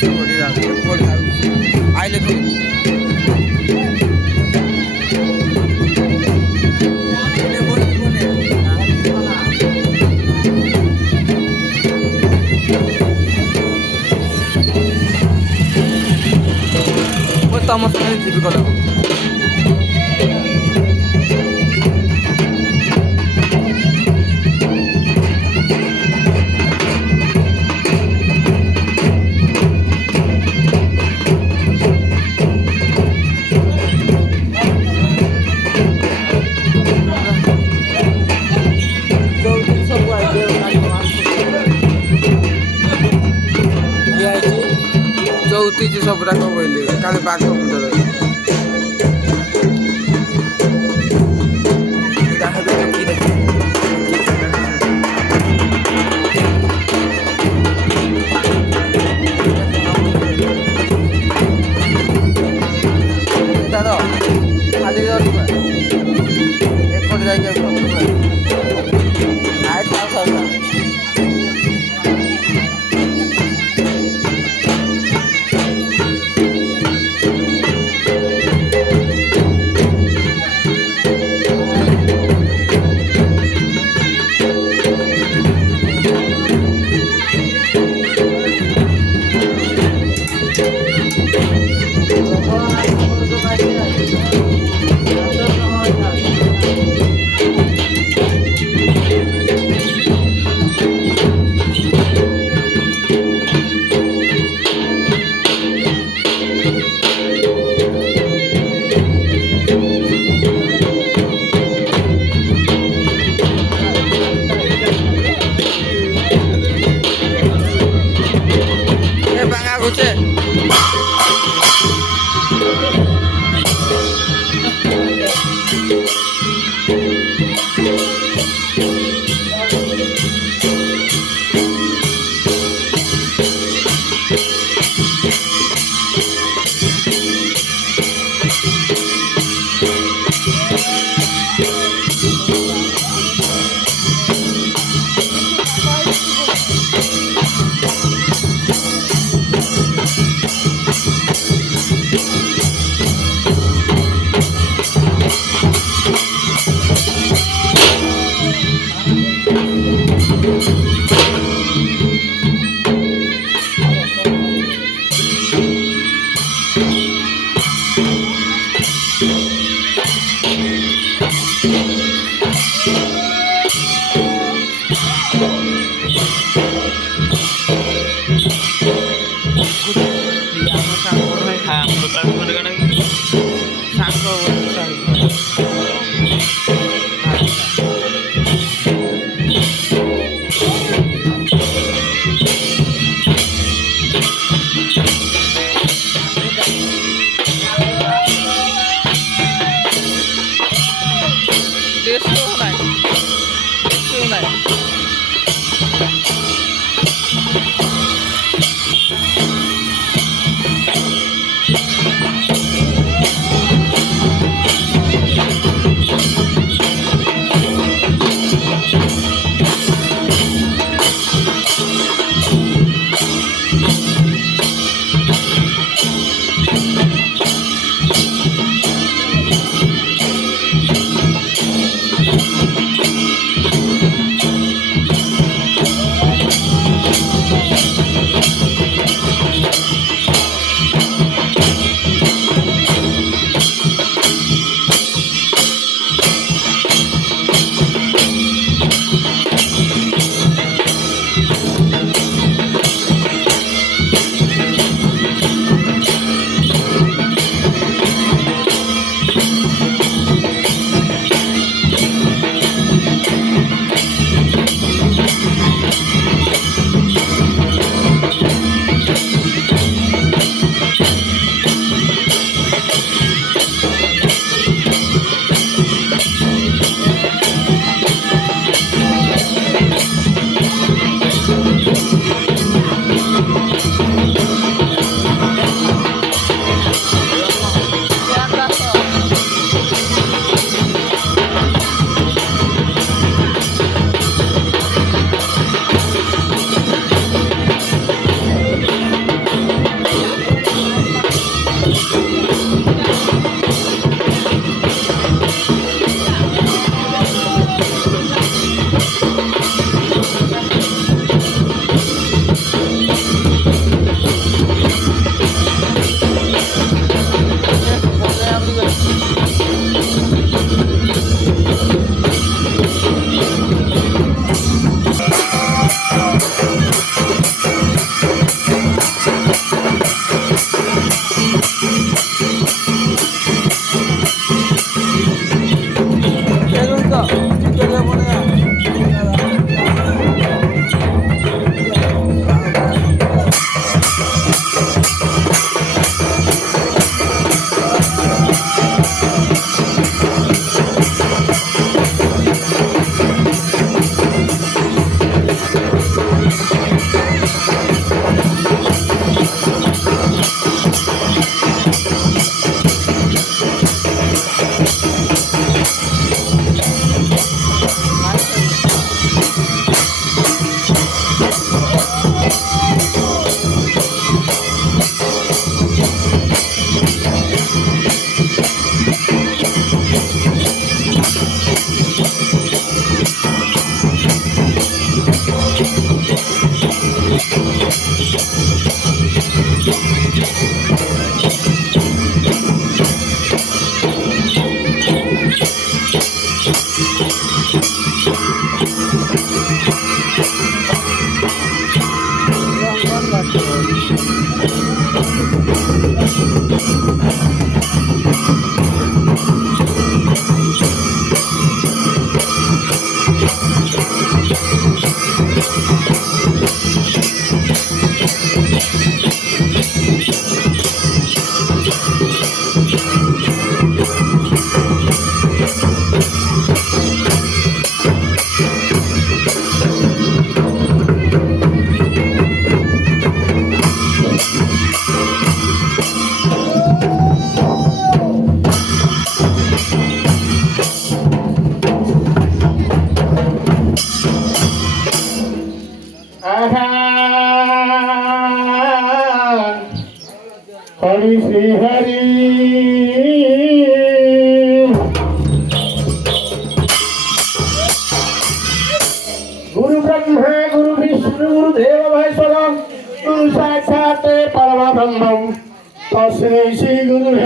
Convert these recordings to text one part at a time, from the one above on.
বসে পড়ে যাবে আইলে তো আমার সঙ্গে জিপি করা চৌত্রিশ সব রাখবো বললি কালে বাঘ কবুতর দাদা আজকে এক কোটি জায়গায় हरि श्री हरि गुरु ब्रह्मा गुरु विष्णु गुरुदेव महेश्वर गुरु साक्षात् परम ब्रह्म तस्मै श्री गुरु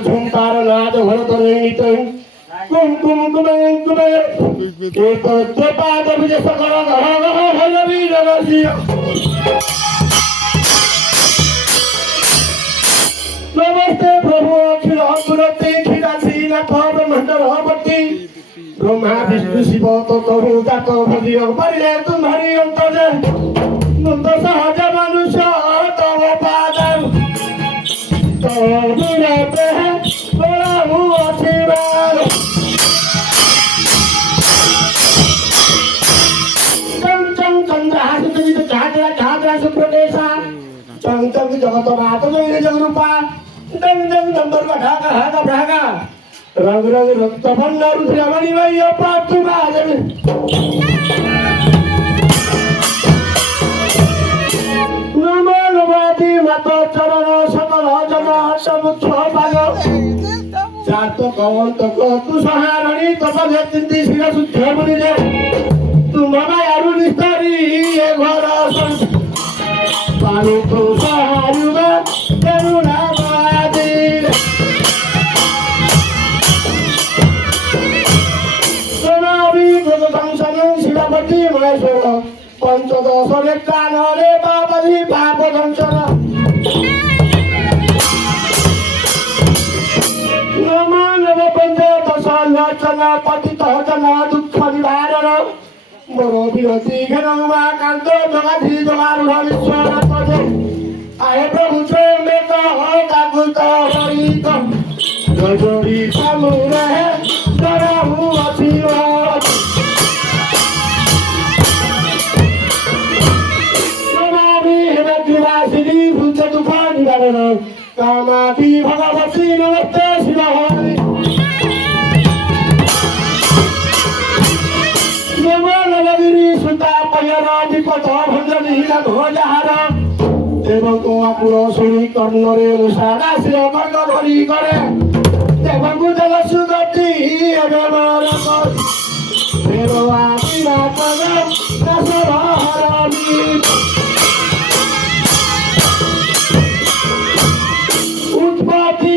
झुम तारा नाद भरत रहित कुम कुम कुम कुम एक पाद विजय सकल घह घह भैरवी रसी नमस्ते प्रभु अखिल अंकुरते खिलासी नाथ ब्रह्मांड रहपति ब्रह्मा विष्णु शिव तत्व जात भजिय परिले तुम्हारी अंतजे नंद सहज मनुष्य तव पाद रंग रंग रक्त भंडार रमणी भाई पाप नमोवादी मत चरण सकल जन हर्षमुख्य भाग जात कवंत तु सहारणी तप व्यक्ति शिर शुद्ध मुनि रे तुम मायारु निस्तरी ए घर पानु तु सहारुगा करुणा मायादी सोनावी गुरु संसन शिवपति महेश्वर पंचदश रे कान रे बाबरी पाप दंशन नमो नम पंचदश लोचन पतित जन दुख निवारण मोर विरति घेनमा कांत जगाधि जगारूढ़ विश्वनाथ जे आए प्रभु चरण हो काकुत हरित गजोरी सामुरे डराहु असीम श्री भूत तूफान निवारण कामाधि भगवती नमस्ते शिव हरि नमो नवगिरी सुता पयर विपद भंजनी ध्वजहार देव को आपुर शुणी कर्णरे मुषारा श्री गर्ग धरी करे देवको जल सुगति एवं मोर देव आशीरा पद दशर हरमी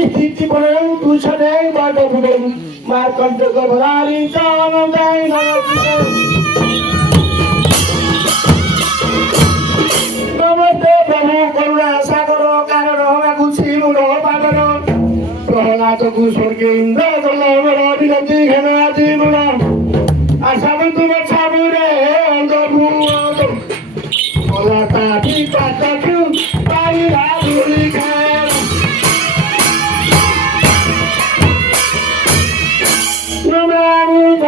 स्थिति बनें तुझे बाटो बुडें मार्कंड गभरारी कान दाई नमस्ते प्रभु करुणा सागर कारण हमें कुछी मुनो पागर प्रहलाद को स्वर्गे इंद्र जल विनती घनाती मुना आशा में तुम छाबुरे अंधभूत बोलाता पीता चक्रू पारी राजुरी खाए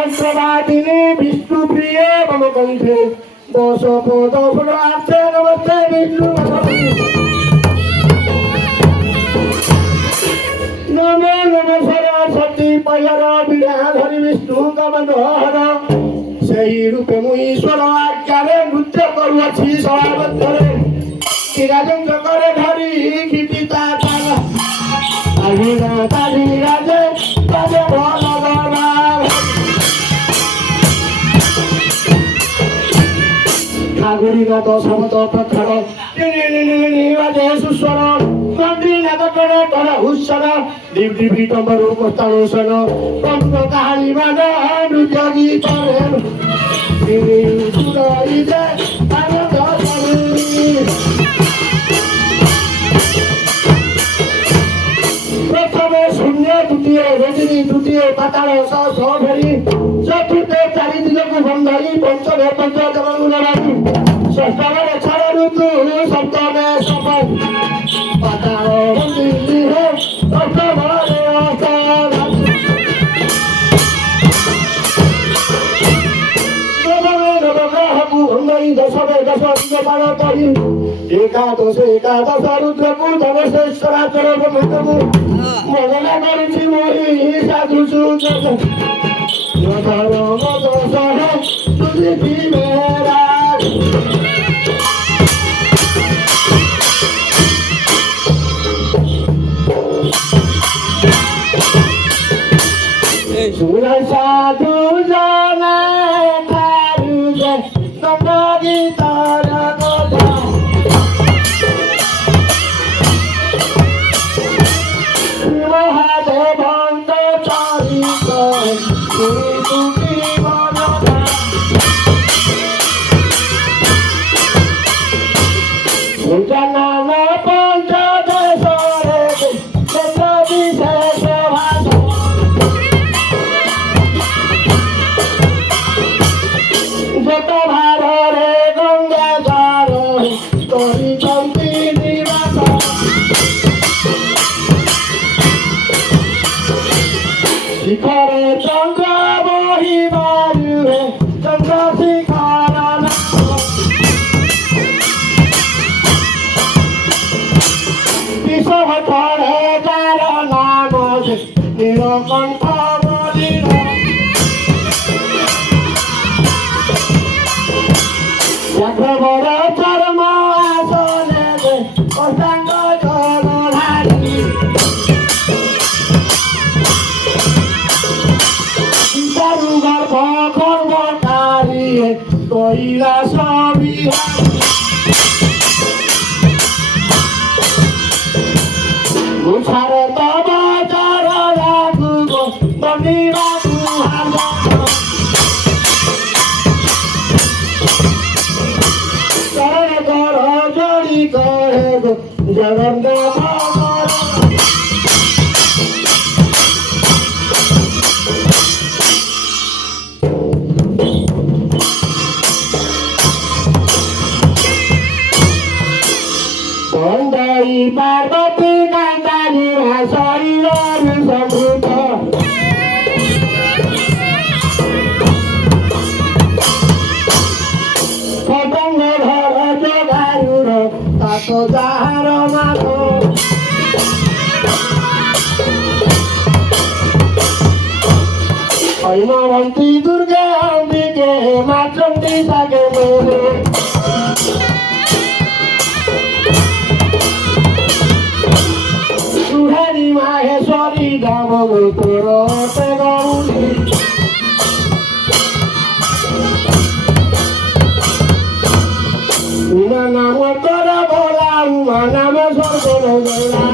चंद्रवादिनी विष्णु प्रिय मम कंठे दश पद फुलार्थे नमस्ते विष्णु नमो नमो सरस्वती पयर बिना धरि विष्णु मनोहर सही रूपे मु ईश्वर आज्ञारे नृत्य करुअछि सभा मध्यरे किराजंग करे धरि कीर्तिता तारा अभिना तारी राजे ताजे भल नाथ समत प्रखर निवाजे सुस्वर मंत्री नागर कर हुस्सन दिव्य पीतम रूप तनुसन पंक कहानी मान नृत्य गीत प्रथमे शून्य द्वितीय रजनी तृतीय पाताल सहस फेरी चतुर्थ चारि दिगको बन्धरी पंचमे पंचजगुण षष्ठमे छाड़ ऋतु सप्तमे सफल पाताल बंदी है अष्टमे नवग्रहको भङ्गरी दशमे दश दिग पार तरी একাদশ রুদ্রপুর ধনেশ্বরাচর ব্রহ্মদেবু মঙ্গলা করছি মহি সাধুষু মেরা সাধু জনে খারু গীতার কথা মহাদেবন্ত চরিত তুমি বনতা নাম পঞ্চদশরে বিশেষ ভাষা যত ভারে গঙ্গা ধার করিতন্তি নিবাস শিখরে চন্দ্র বহিবায়ু চন্দ্র শিখর বিষম ধরে যার নাম নীলকণ্ঠ বলিল বড় চর্ম আসনে অসাঙ্গ জলধারী গরু গর্ভ কর্মকারী কৈলাস বিহারী মুছার তব চরণ বনিবা তুহার চরণ কর জড়ি কহে জগন্নাথ বন্দাই পার্বতী কান্দারি শরীর সমৃদ্ধ পতঙ্গ ধর জগায়ুর তাক যাহার মাথ হৈমবন্তী দুর্গে অম্বিকে মাতঙ্গী তাকে মেলে সুহারি মাহেশ্বরী দাম তোর গৌরী উমা নাম তোর ভোলা উমা নাম সর্বর গৌরা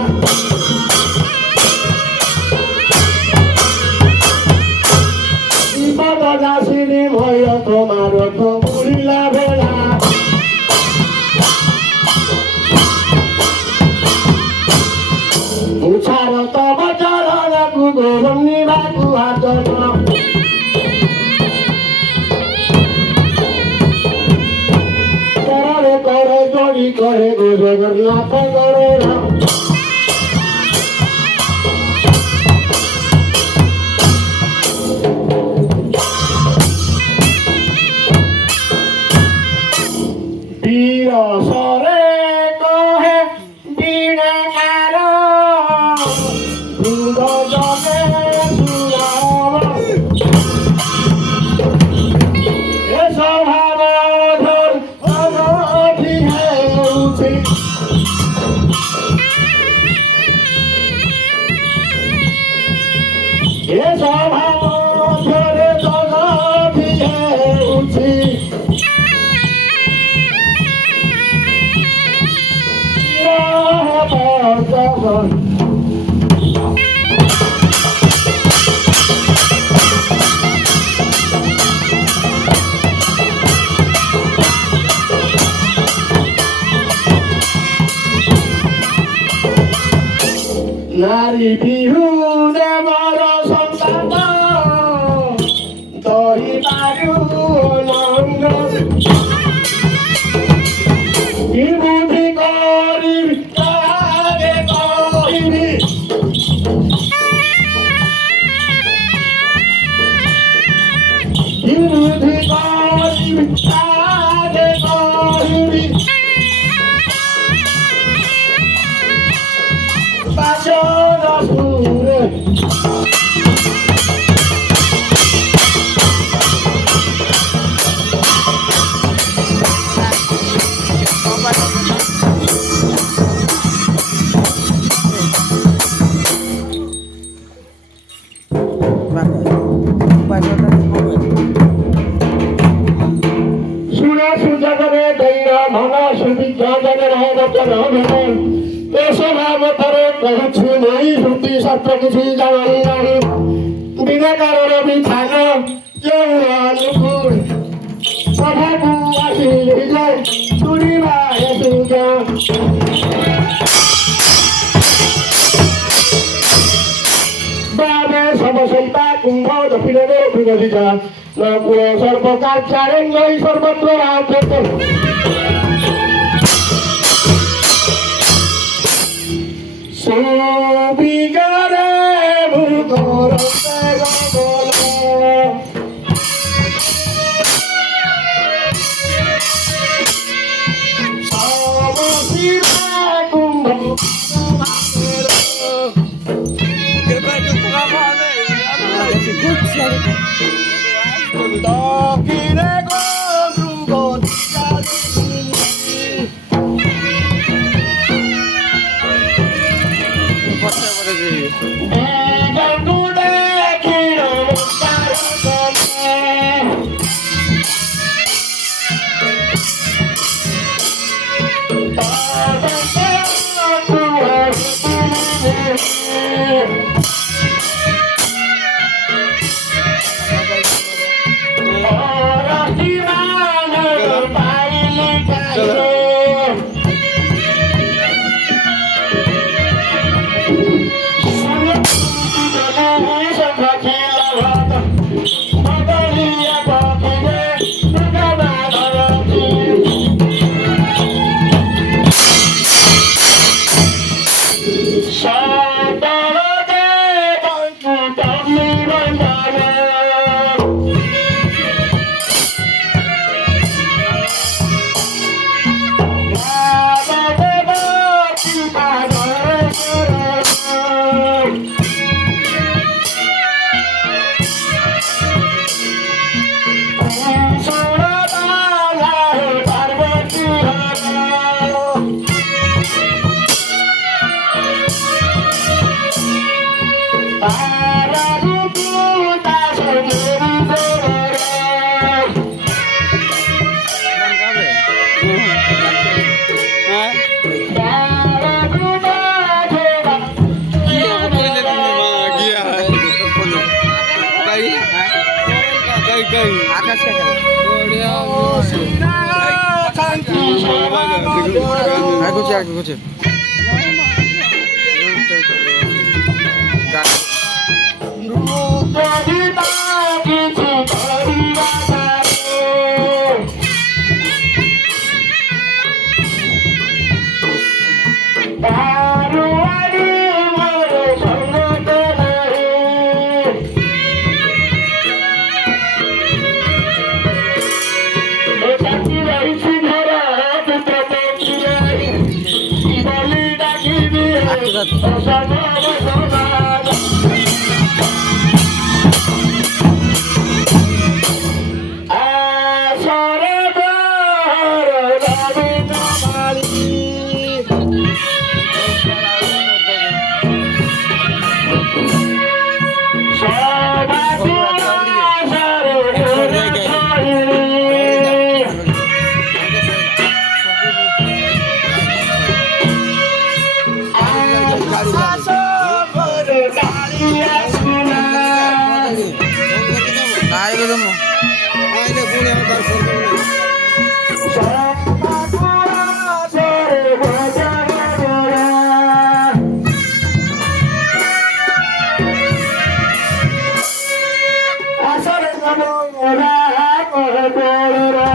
বিপদ দাসিনী ভয় তোমার তো মুড়িলা ভেলা উছার তব চরণকু গৌরনিবাকু হাতন কররে করে জড়ি কহে গো জগন্নাথ গৌর বীর সরে কহে বীণাকার বৃন্দ জনে সুরাম এ স্বভাব ধর অনধি হেউছি এ স্বভাব ধরে অনধি হেউছি নারী বিহু দেবর সন্তান দহি বায়ু নন্দ কি বুদ্ধি করিবি কারে কহিবি কি বুদ্ধি করিবি কারে কহিবি সুরা সুজা করে দৈরা ভাঙা সুবিজ্ঞা জনের বচন হবে এসব অবতারে কহছি নাই শ্রুতি শাস্ত্র কিছু জানাই নাই বিনা কারণে বিধান কেউ অনুকূল সভাবু আসিলে শুনিবা সুজা বাবে সমসৈতা কুম্ভ দক্ষিণে বিরোধিতা নকুল সর্বকার চারেঙ্গই সর্বত্র রাজত্ব সুবিগারে ভূগর দক্ষিণে গো আকাশ আগে গুছে Ora, ora, ora, ora,